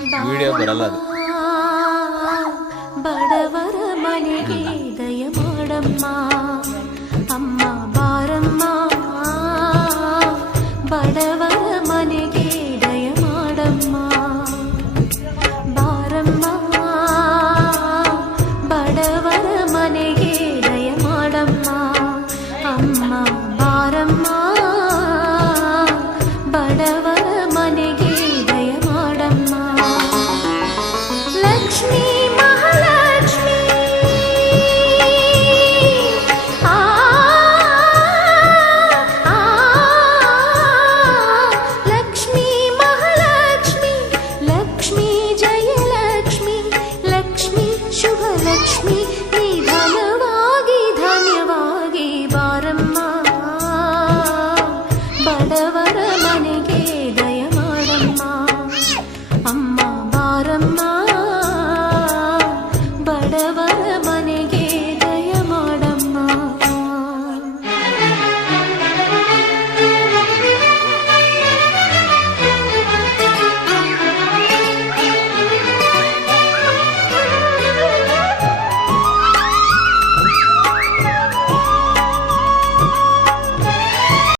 Video ಬರಲ್ಲ ಅದು. ಬಡವರ ಮನೆಗೆ ದಯ ಮಾಡಮ್ಮ ಅಮ್ಮ ಬಾರಮ್ಮ, ಬಡವರ ಮನೆಗೆ ದಯ ಮಾಡಮ್ಮ ಬಾರಮ್ಮ, ಬಡವರ ಮನೆಗೆ ದಯ ಮಾಡಮ್ಮ ಅಮ್ಮ ಬಾರಮ್ಮ, ಬಡವರ ಮನೆಗೆ ದಯ ಮಾಡಮ್ಮ. ಲಕ್ಷ್ಮೀ ಮಹಾಲಕ್ಷ್ಮೀ ಲಕ್ಷ್ಮೀ ಮಹಾಲಕ್ಷ್ಮಿ, ಲಕ್ಷ್ಮೀ ಜಯಲಕ್ಷ್ಮಿ, ಲಕ್ಷ್ಮೀ ಶುಭಲಕ್ಷ್ಮಿ, ನಿಧಾನವಾಗಿ ಧನ್ಯವಾಗಿ ಬಾರಮ್ಮ, ಬಡವರ ಮನೆಗೆ ದಯ ಮಾಡಮ್ಮ ಅಮ್ಮ ಬಾರಮ್ಮ, ಬಡವರ